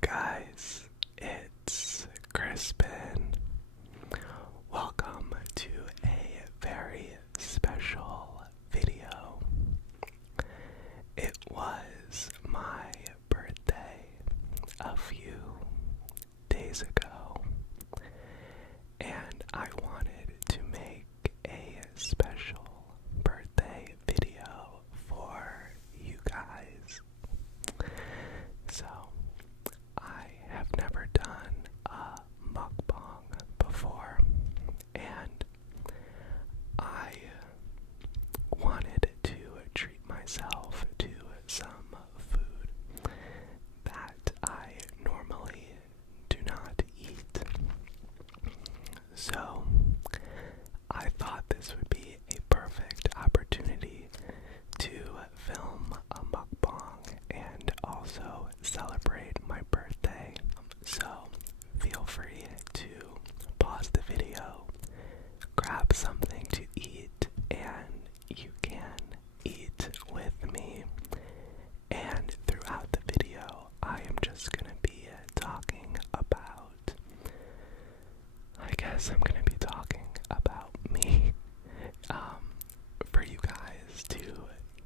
you guys, it's Crispin. Welcome to a very special video. It was my birthday a few days ago, and I wanted to make a special birthday video for you guys. So, I have never done a mukbang before, and I wanted to treat myself to some food that I normally do not eat. So, I thought this would be a perfect opportunity to film a mukbang and also celebrate my birthday. So feel free to pause the video, grab something to eat, and you can eat with me. And throughout the video, I am just gonna be talking about, I guess I'm gonna be talking about me, for you guys to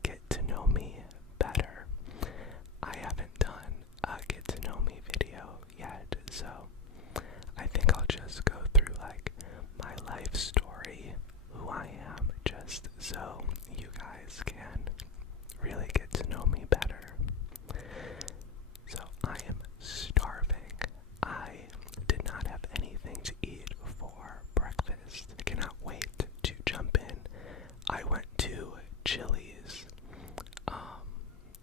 get to know me better. I haven't done a get to know me video yet, so I think I'll just go through like my life story, who I am, just so you guys can really get to know me better. So I am starving. I did not have anything to eat for breakfast. I cannot wait to jump in. I went to Chili's.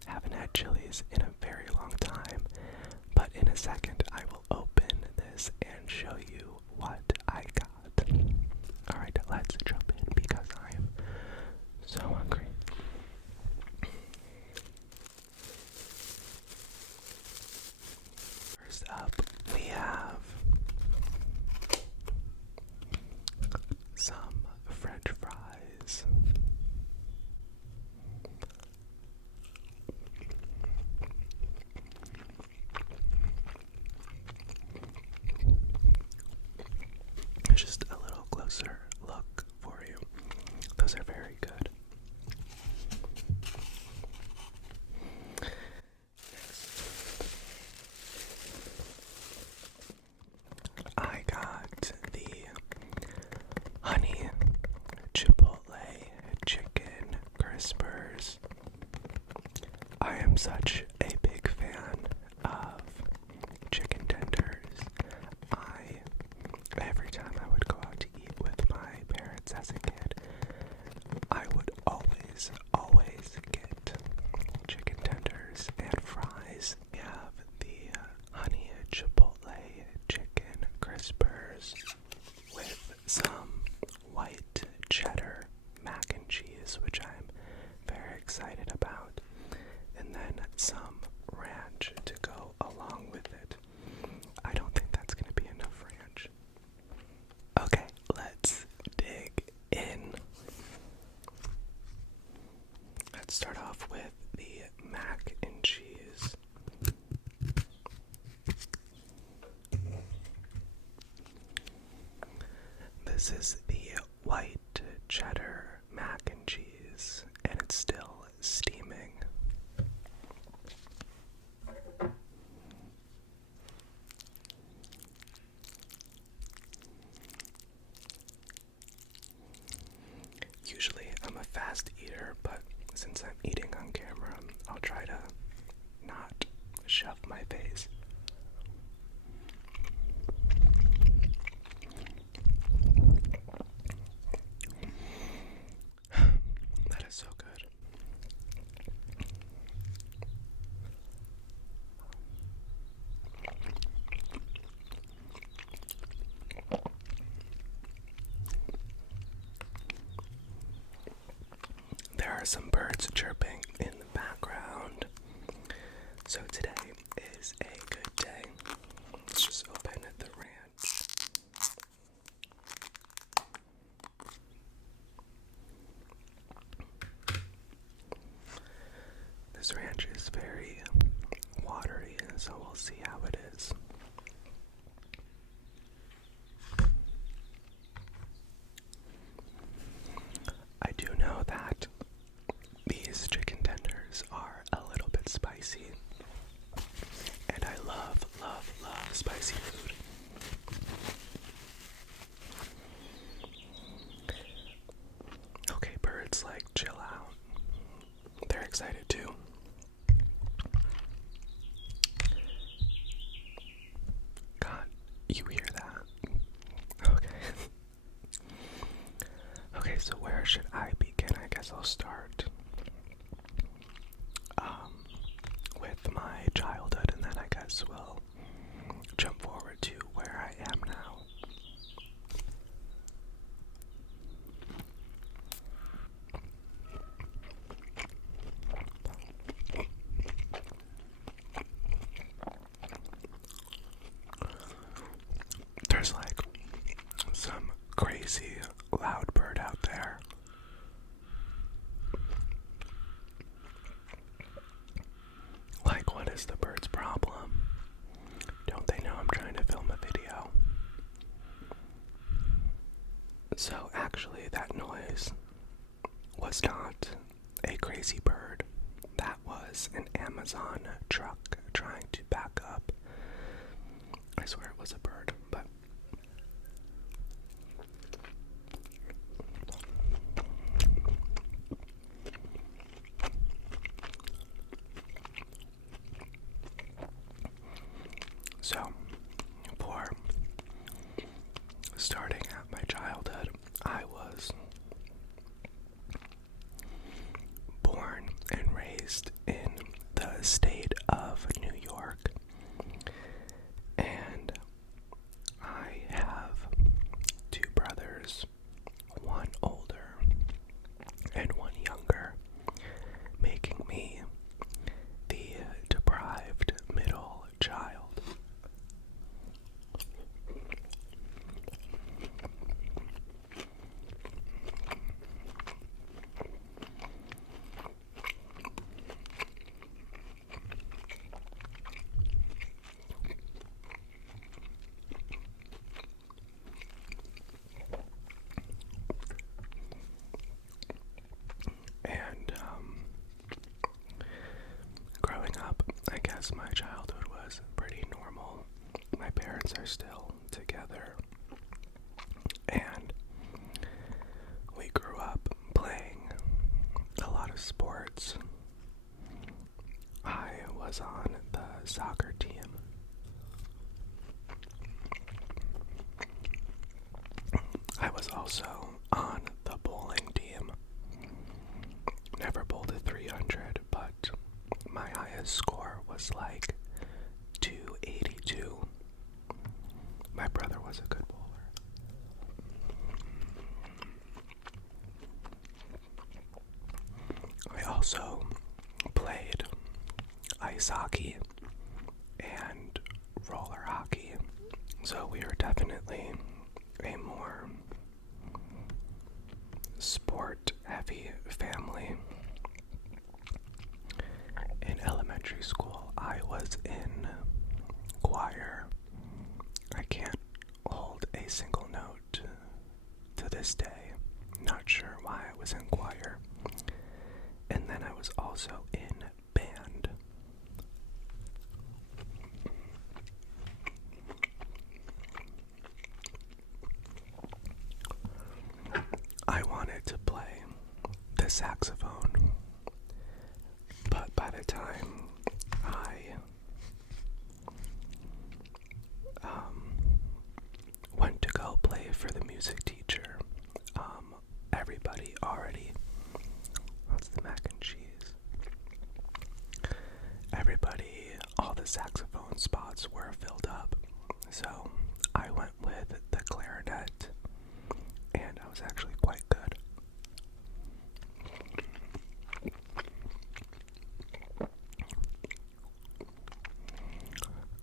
Haven't had Chili's in a very long time, but in a second I will open this and show you what I got. Alright, let's jump in because I am so hungry. First up, we have some French fries. Just a little closer look for you. Those are very good. I got the honey chipotle chicken crispers. I am such a big fan of chicken tenders. Every time I would go out to eat with my parents as a kid, I would always get chicken tenders and fries. We have the honey chipotle chicken crispers with some white cheddar mac and cheese, which I'm very excited about, and then some ranch to go along with it. I don't think that's going to be enough ranch. Okay, let's dig in. Let's start off with the mac and cheese. This is the white cheddar mac and cheese, and it's still steaming. Usually I'm a fast eater, but since I'm eating on camera, I'll try to not shove my face. That is so good. There are some birds chirping in the background. So today is a good day. Let's just open the ranch. This ranch is very watery, so we'll see how it swear it was a bird, but so for starting out my childhood, I was born and raised in the state of New York, and I have two brothers, one older and one younger, making me the deprived middle child. And growing up, I guess my childhood was pretty normal. My parents are still together, and we grew up playing a lot of sports. I was on the soccer team. I was also on the bowling team. Never bowled a 300, but my highest score was like 282. My brother was a good bowler. I also played ice hockey and roller hockey, so we were definitely a more sport-heavy family. In elementary school, I was in choir. I can't hold a single note to this day. Not sure why I was in choir. And then I was also in band. I wanted to play the saxophone, but by the time I went to go play for the music teacher, everybody already, what's the mac and cheese? All the saxophone spots were filled up, so I went with the clarinet, and I was actually quite good.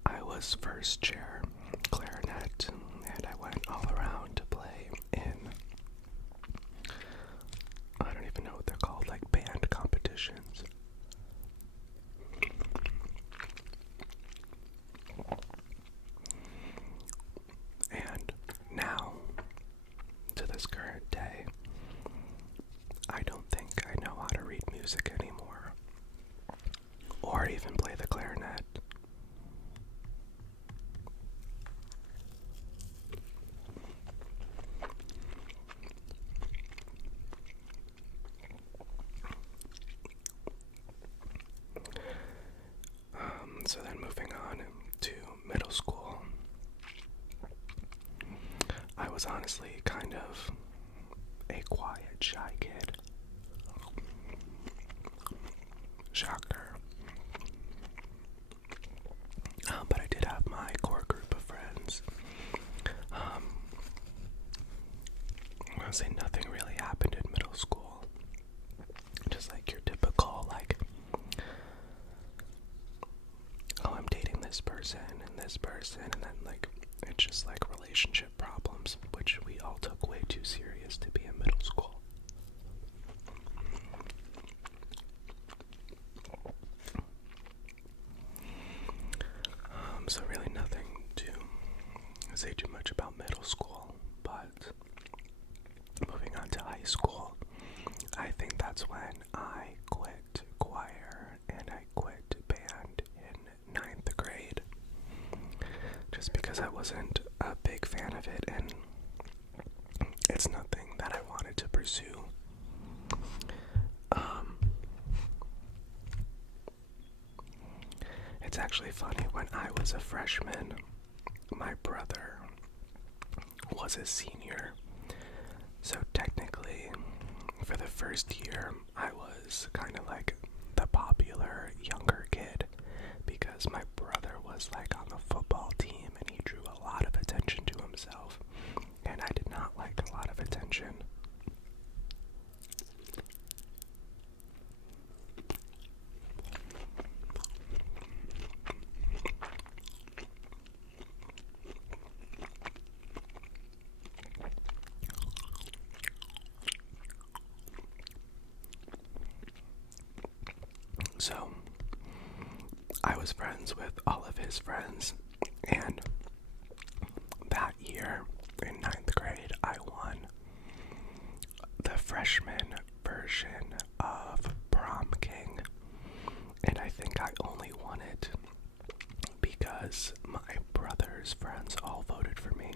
I was first chair clarinet, and I went all around to play in, I don't even know what they're called, like band competitions. And now, to this current day, I don't think I know how to read music anymore, or even play the clarinet. So then moving on to middle school, I was honestly kind of a quiet, shy kid. Shocker. But I did have my core group of friends. I would say nothing really happened in middle school. Just like your typical, like, oh, I'm dating this person, and then, like, it's just like relationship problems, which we all took way too serious to be in middle school. So really nothing to say too much about middle school, but moving on to high school, I think that's when I quit choir and I quit band in 9th grade, just because wasn't a big fan of it, and it's nothing that I wanted to pursue. It's actually funny, when I was a freshman, my brother was a senior. So technically, for the first year, I was kind of like the popular younger kid, because my brother was like on the football team and he drew a lot of attention to himself, and I did not like a lot of attention. So, I was friends with all of his friends, and that year, in 9th grade, I won the freshman version of Prom King, and I think I only won it because my brother's friends all voted for me.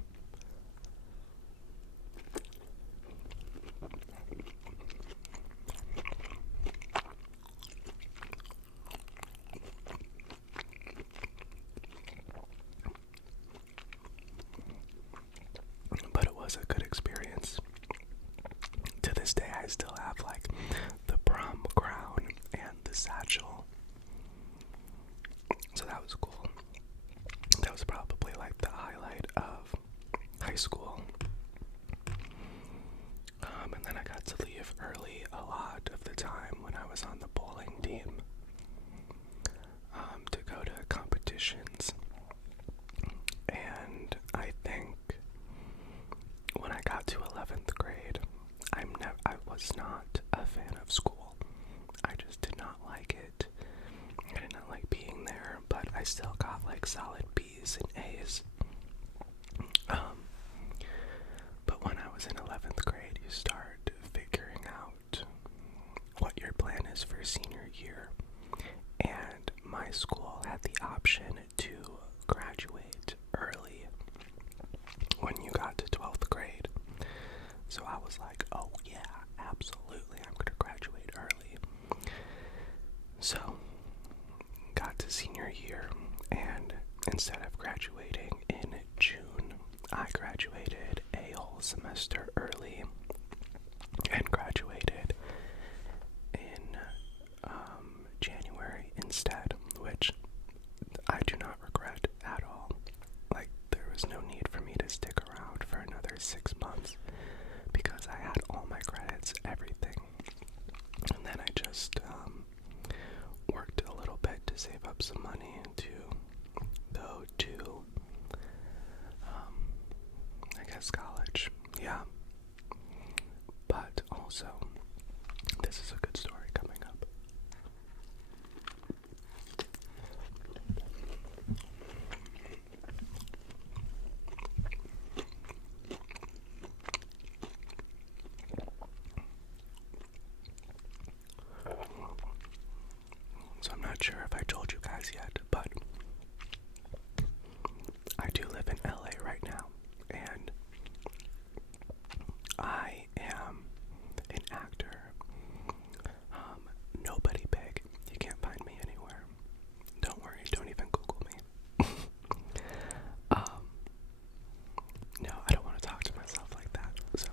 But it was a good experience. To this day, I still have like the prom crown and the satchel. So that was cool. That was probably like the highlight of high school. And then I got to leave early a lot of the time when I was on the bowling team, to go to competitions. And I think when I got to 11th grade, I was not a fan of school. I just did not like it. I did not like being there, but I still got like solid B's and A's. But when I was in 11th grade, you start figuring out what your plan is for senior year. And my school had the option to graduate early when you got to 12th grade. So I was like, oh yeah, absolutely, I'm going to graduate early. So, got to senior year, and instead of graduating in June, I graduated a whole semester early and graduated in January instead, which I do not regret at all. Like, there was no need for me to stick around for another 6 months because I had all my credits, everything. And then I just worked a little bit to save up some money to go to, I guess, college. Yeah. But also, this is a good story coming up. So I'm not sure if I told you guys yet, but I do live in LA right now, and I am an actor. Nobody big. You can't find me anywhere. Don't worry, don't even Google me. No, I don't want to talk to myself like that. So,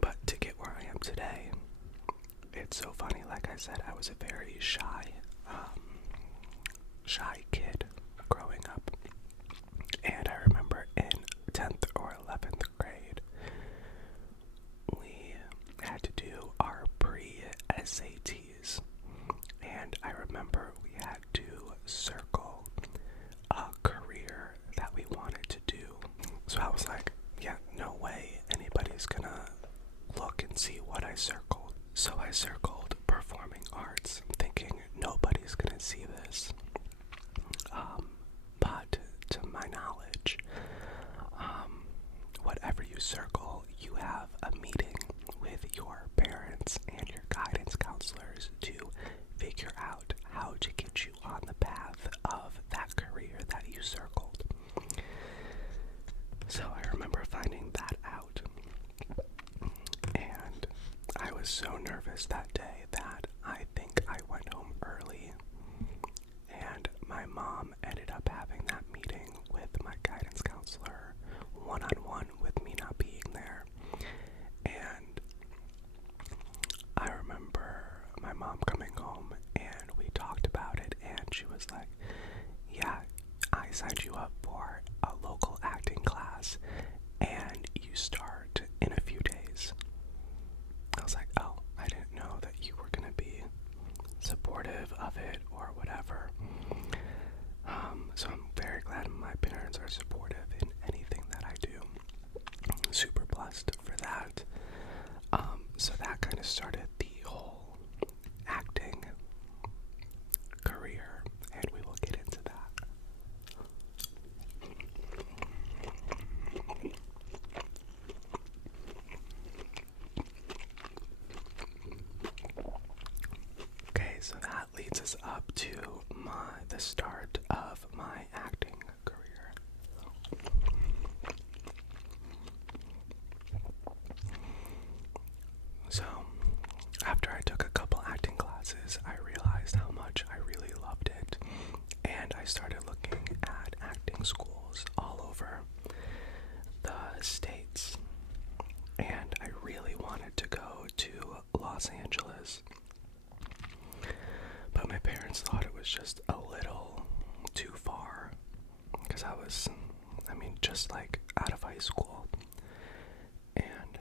but to get where I am today, it's so funny. Like I said, I was a very shy kid growing up, and I remember in 10th or 11th grade, we had to do our pre-SATs, and I remember we had to circle a career that we wanted to do. So I was like, yeah, no way anybody's gonna look and see what I circled. So I circled performing arts, thinking nobody's gonna see this. mom ended up having that meeting with my guidance counselor one-on-one with me not being there. And I remember my mom coming home and we talked about it, and she was like, yeah, I signed you up for a local acting class and you start in a few days. I was like, oh, I didn't know that you were going to be supportive of it or whatever. So I'm very glad my parents are supportive in anything that I do. I'm super blessed for that. So that kind of started the whole acting career, and we will get into that. Okay, so that leads us up to the start of my acting career. So, after I took a couple acting classes, I realized how much I really loved it, and I started looking at acting schools all over the states, and I really wanted to go to Los Angeles. But my parents thought it was just a little too far, because I was, just like out of high school. And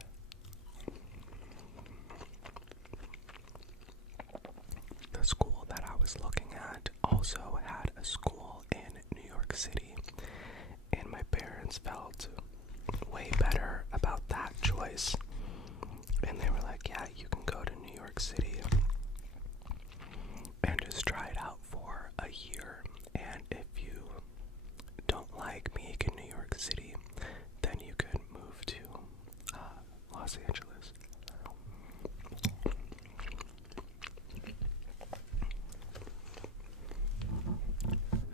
the school that I was looking at also had a school in New York City, and my parents felt way better about that choice. And they were like, yeah, you can go to New York City and just try it out for a year, and if you don't like being in New York City, then you could move to Los Angeles.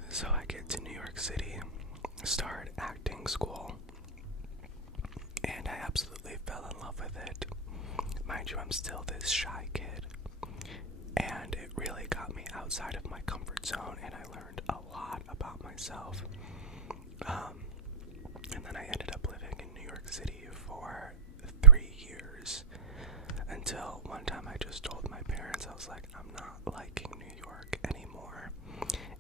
So I get to New York City, start acting school, and I absolutely fell in love with it. Mind you, I'm still this shy kid, and it really got me outside of my comfort zone, and I learned a lot about myself. And then I ended up living in New York City for 3 years, until one time I just told my parents, I was like, I'm not liking New York anymore,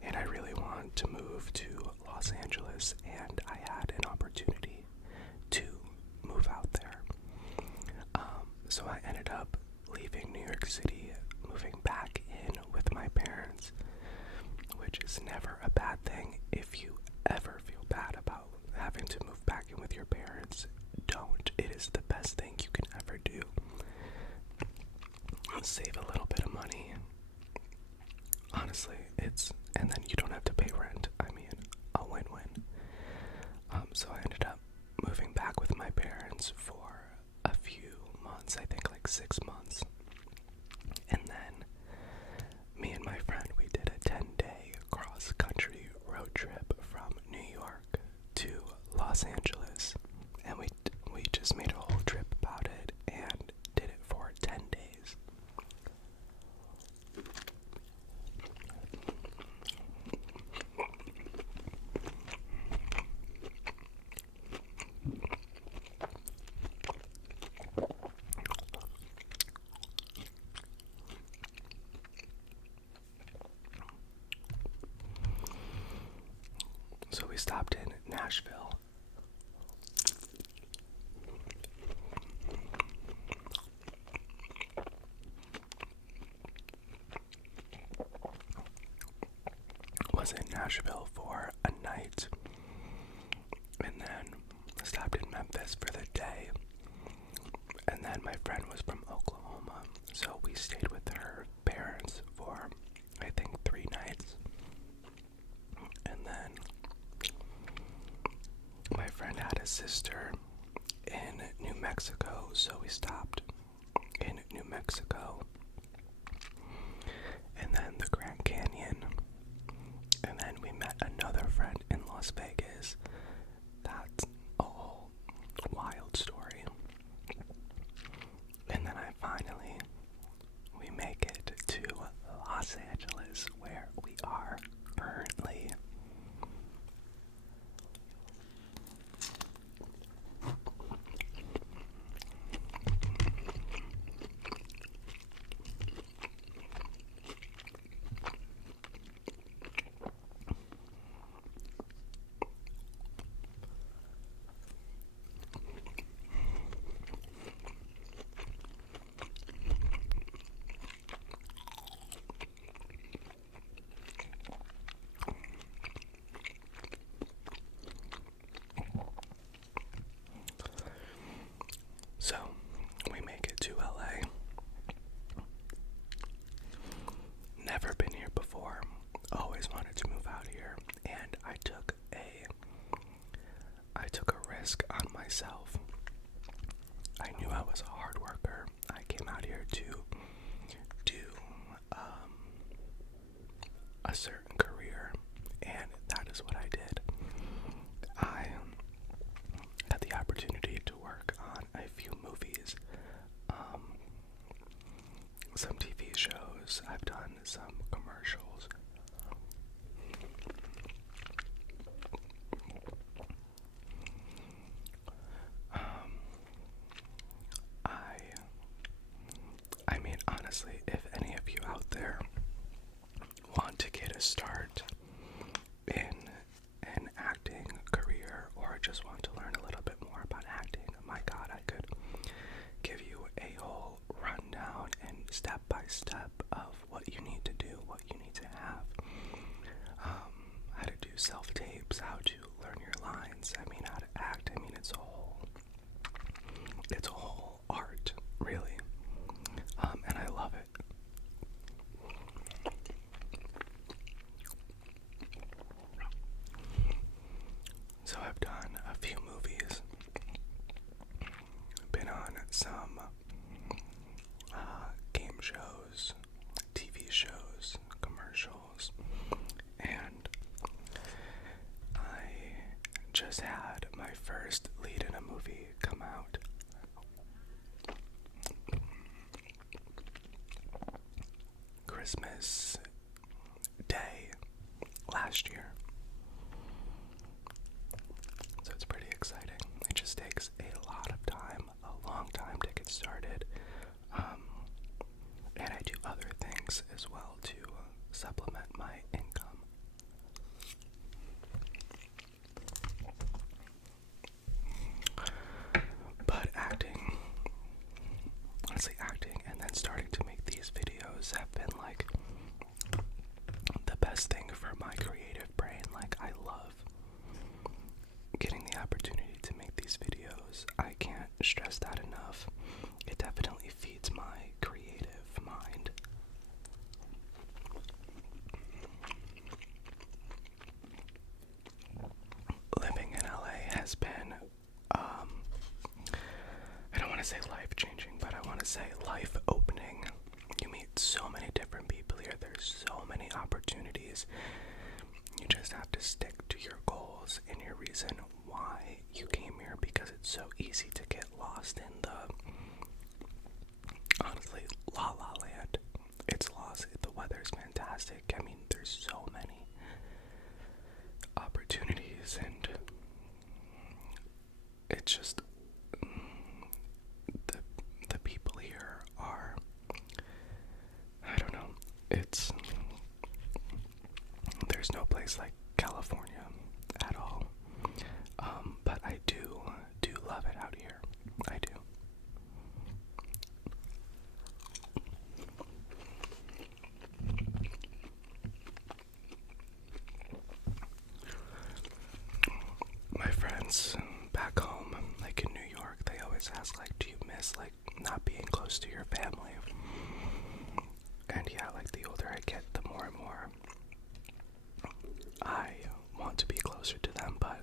and I really want to move to Los Angeles, and I had an opportunity to move out there. So I ended up leaving New York City, moving back in with my parents, which is never a bad thing. If you ever feel bad about having to move back in with your parents, don't. It is the best thing you can ever do. Save a little bit of money. Honestly, and then you don't have to pay rent. A win-win. So I ended up moving back with my parents for a few months, I think like 6 months. And then me and my friend, we did a 10-day cross-country road trip from New York to Los Angeles. And we just made a whole trip about it and did it for 10 days. So we stopped in Nashville. Was in Nashville for a night, and then stopped in Memphis for the day, and then my friend was from Oklahoma, so we stayed with her parents for I think 3 nights. And then my friend had a sister in New Mexico, so we stopped in New Mexico, and then the Grand Canyon, and then we met another friend in Las Vegas. That's a whole wild story. And then we make it to Los Angeles, where we are currently. that is what I did. I had the opportunity to work on a few movies, some TV shows. I've done some commercials. I mean, honestly, if any of you out there want to get a start in an acting career or just want to learn a little bit more about acting, my God, I could give you a whole rundown and step by step of what you need to do, what you need to have, how to do self-tapes, how to learn your lines, I mean, how to act. I mean, it's a whole art, really. And I love it. So I've done a few movies, been on some game shows, TV shows, commercials, and I just had my first lead in a movie come out. Christmas Day last year. So it's pretty exciting. It just takes a lot of time, a long time to get started. And I do other things as well to supplement my income. But acting, honestly, acting and then starting to make these videos have been like the best thing for my creative brain. Like, I love getting the opportunity to make these videos. I can't stress that enough. It definitely feeds my creative mind. Living in LA has been, I don't want to say life-changing, but I want to say life-opening. You meet so many different people here. There's so many opportunities. You just have to stick to your goals and your reason why you came here, because it's so easy to get lost in the, honestly, La La Land. It's lost. The weather's fantastic. I mean, there's so many opportunities, and it's just the people here are, I don't know, there's no place like California at all. But I do love it out here. I do. My friends back home, like in New York, they always ask, like, do you miss, like, not being close to your family? And yeah, like, the older I get, the more and more I want to be closer to them, but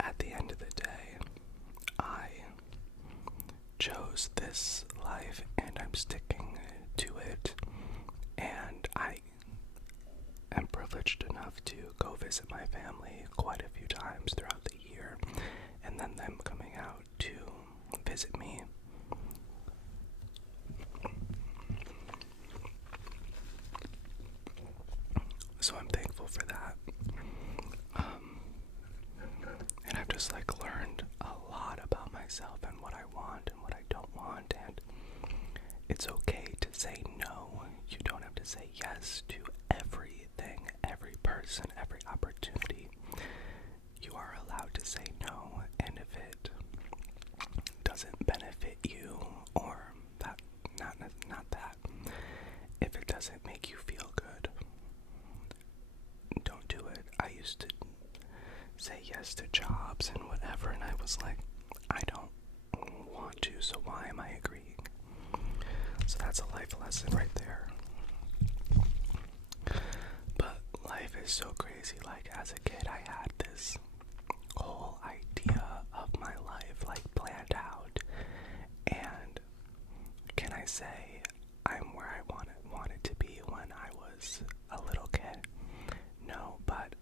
at the end of the day, I chose this life and I'm sticking to it, and I am privileged enough to go visit my family quite a few times throughout the year, and then them coming out to visit me. So I'm thankful for that. And I've just like learned a lot about myself and what I want and what I don't want, and it's okay to say no. You don't have to say yes to everything, every person, every opportunity. You are allowed to say no, and if it doesn't benefit you, or that, not that, if it doesn't make you feel good, don't do it. I used to say yes to jobs and whatever, and I was like, I don't want to, so why am I agreeing? So that's a life lesson right there. But life is so crazy. Like, as a kid, I had this whole idea of my life, like, planned out, and can I say I'm where I wanted to be when I was a little kid? No, but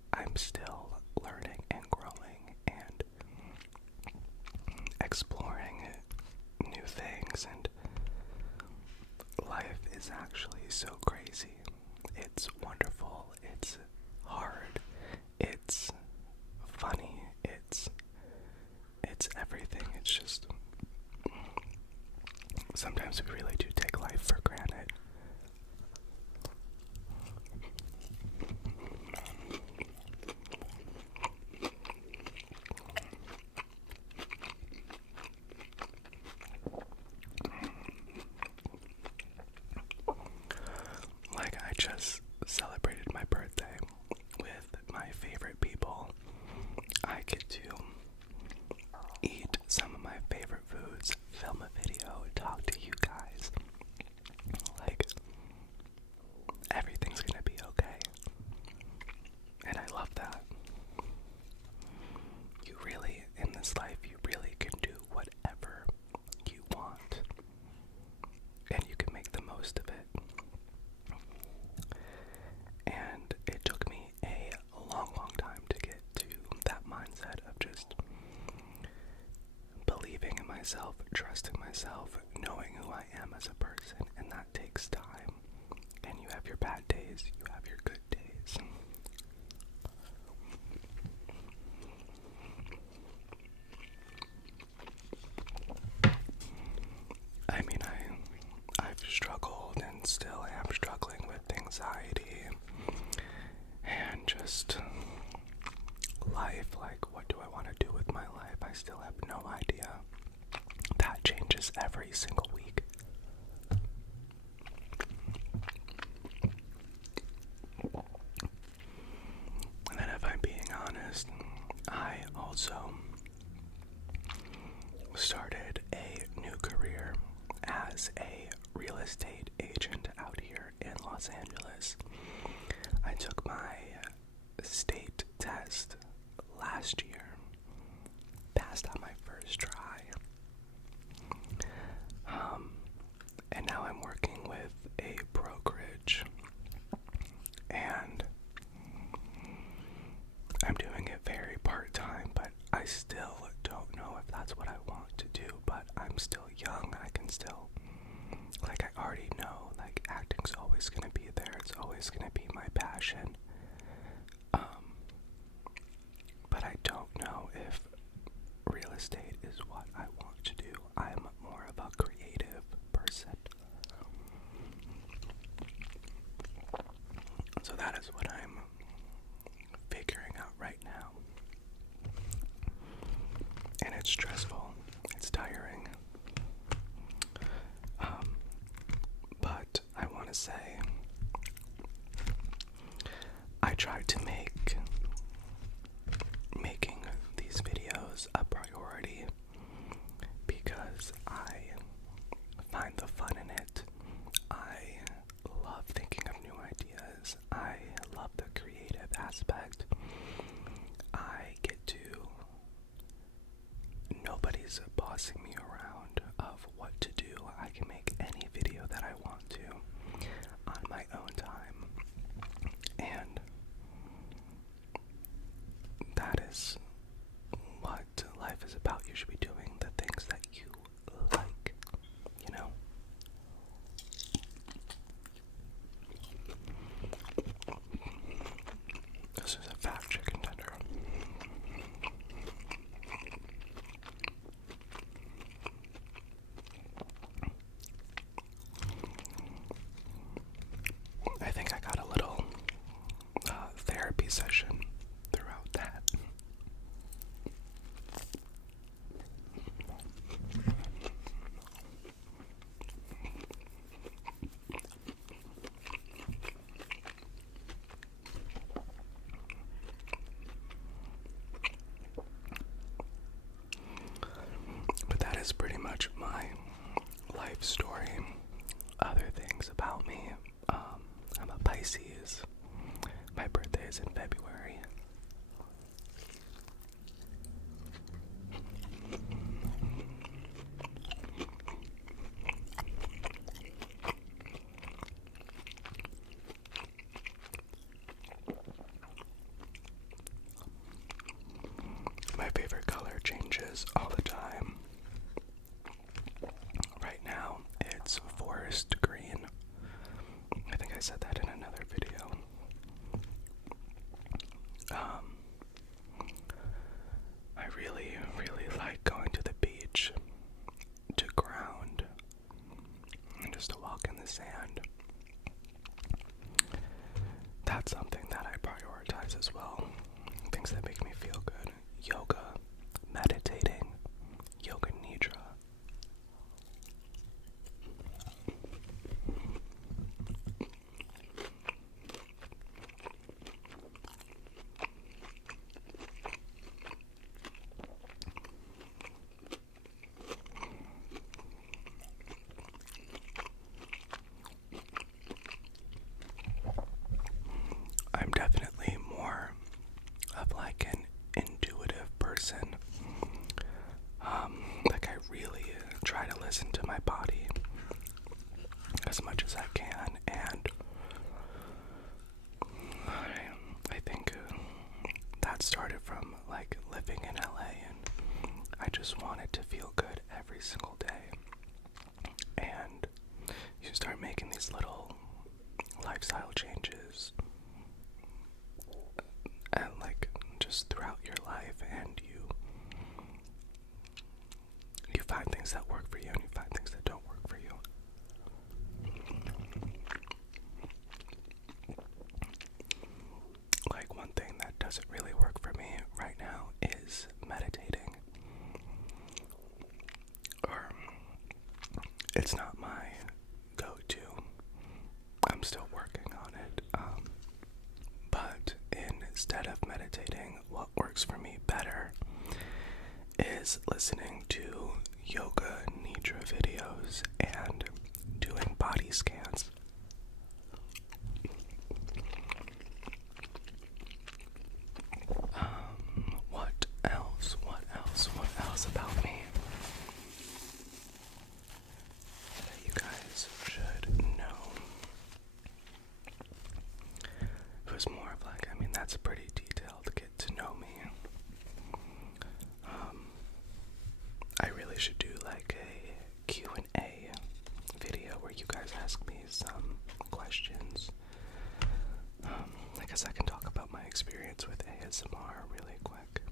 myself, knowing who I am as a person, and that takes time. And you have your bad days, you have your good days. I mean, I've struggled and still am struggling with anxiety and just life. Like, what do I want to do with my life? I still have no idea. That changes every single week. And then if I'm being honest, I also started a new career as a real estate agent out here in Los Angeles. I took my state test last year, passed on my first try, and now I'm working with a brokerage, and I'm doing it very part-time, but I still don't know if that's what I want to do. But I'm still young. I can still, like, I already know, like, acting's always gonna be there. It's always gonna be my passion. But I don't know if real estate is what I want to do. I'm more of a creative person. So that is what I'm figuring out right now. And it's stressful. It's tiring. But I want to say, I tried to make making these videos a priority because I find the fun in it. I love thinking of new ideas. I love the creative aspect. I get to, nobody's bossing me around of what to do. I can make any video that I want to on my own time. And that is what life is about. You should be doing the things that you like, you know? This is a fat chicken tender. I think I got a little therapy session throughout that. But that is pretty much my life story. Other things about me. I'm a Pisces. My birthday is in February. My favorite color changes all the time. Right now, it's forest green. I think I said that in another video. I really, really like going to the beach to ground and just to walk in the sand. That's something that I prioritize as well. Things that make me feel good. Yoga, meditating, yoga nidra. I'm definitely more of like an intuitive person. Like, I really try to listen to my body as much as I can, and I think that started from like living in LA, and I just wanted to feel good every single day. you start making these little lifestyle changes, and like just throughout your life, and you find things that work for you and you find things that don't work for you. Like, one thing that doesn't really work for me right now is meditating. Or it's not my go-to. I'm still working on it. But instead of meditating, what works for me better is listening to yoga nidra videos and doing body scans. What else about me that you guys should know? It was more of like, I mean, that's pretty detailed to get to know me. I really should do like a Q&A video where you guys ask me some questions. I guess I can talk about my experience with ASMR really quick.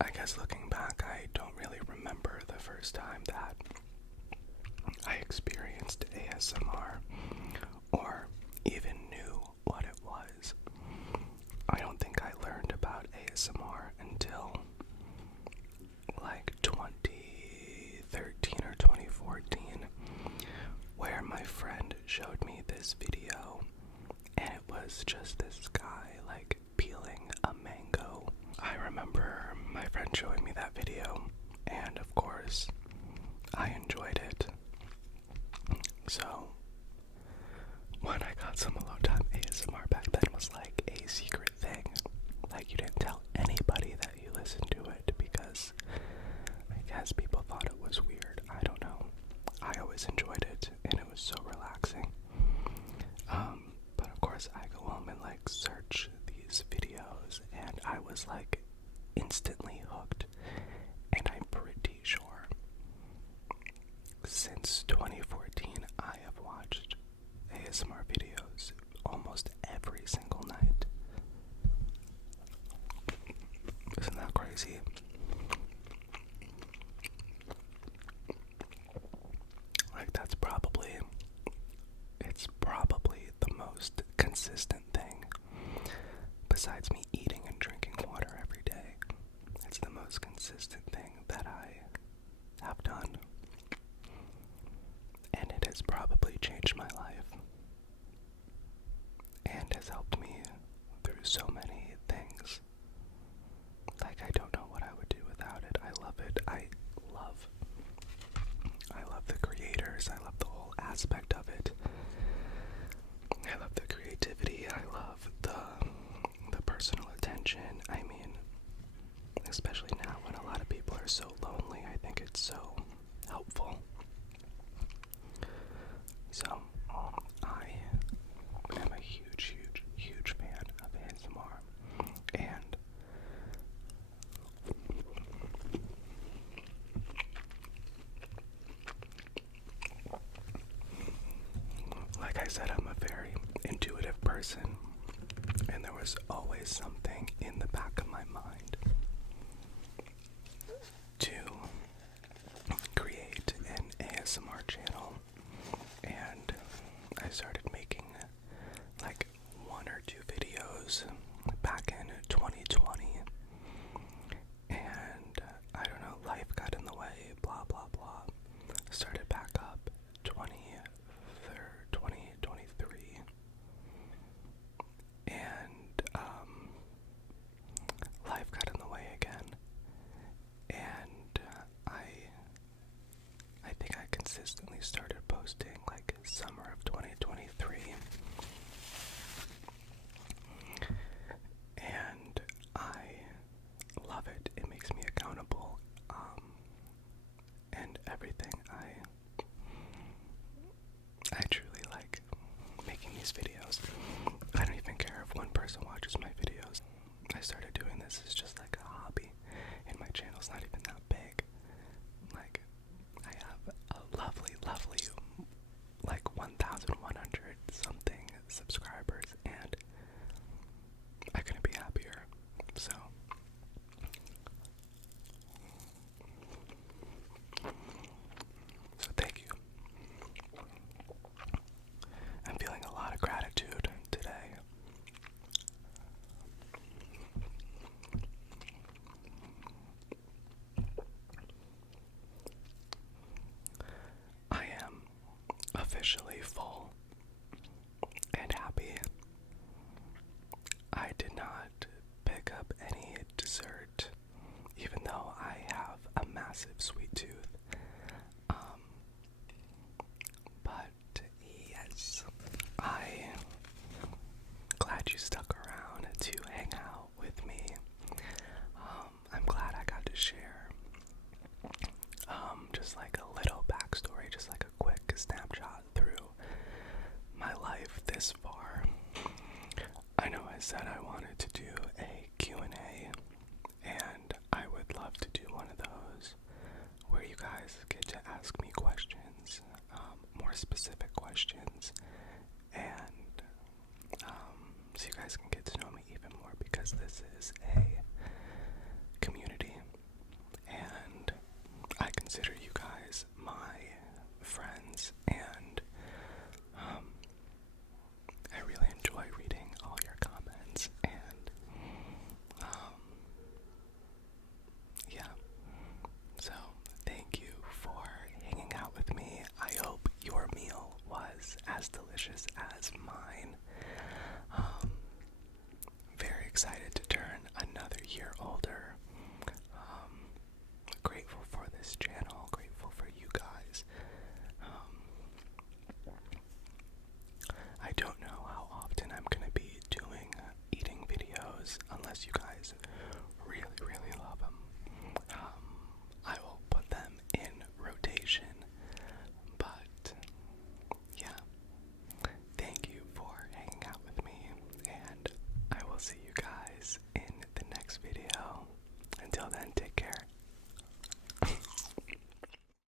I guess looking back, I don't really remember the first time that I experienced ASMR or even knew what it was. I don't think I learned about ASMR until like 2013 or 2014, where my friend showed me this video, and it was just this guy like peeling a mango. I remember my friend showing me that video, and of course I enjoyed it. So when I got some alone time, ASMR back then was like a secret thing. Like, you didn't tell anybody that you listened to it because I guess people thought it was weird. I don't know. I always enjoyed it, and it was so relaxing. But of course I go home and like search these videos, and I was like instantly hooked. And I'm pretty sure since 2014 I have watched ASMR videos almost every single night. Isn't that crazy? Like, it's probably the most consistent thing besides me eating and drinking water every day. It's the most consistent thing that I have done. And it has probably changed my life. And has helped me through so many things. Like, I don't know what I would do without it. I love it. I love the creators. I love the whole aspect of it. I love the creativity. I love the personal attention. I mean, especially now when a lot of people are so lonely, I think it's so helpful. So, I am a huge fan of ASMR, and like I said, I'm a very intuitive person, and there was always something in the back of my mind to create an ASMR channel. And I started making like 1 or 2 videos back in 2020, and I don't know, life got in the way, blah blah blah. Started back up 2023, and life got in the way again, and I think I consistently started posting like summer of 2023, and I love it. It makes me accountable, and everything. I truly like making these videos. I don't even care if one person watches my videos. I started doing this as just like a hobby, and my channel's not even that big. Like, I have a lovely, like 1,100 something subscribers, and I couldn't be happier. So thank you. I'm feeling a lot of gratitude today. I am officially full and happy. I did not pick up any dessert, even though I have a massive sweet tooth. But yes, I'm glad you stuck around to hang out with me. I'm glad I got to share just like a little backstory, just like a quick snapshot through my life this far. I know I said I wanted to do a Q&A, and I would love to do one of those where you guys get to ask me questions, more specific questions, and so you guys can get to know me even more, because this is a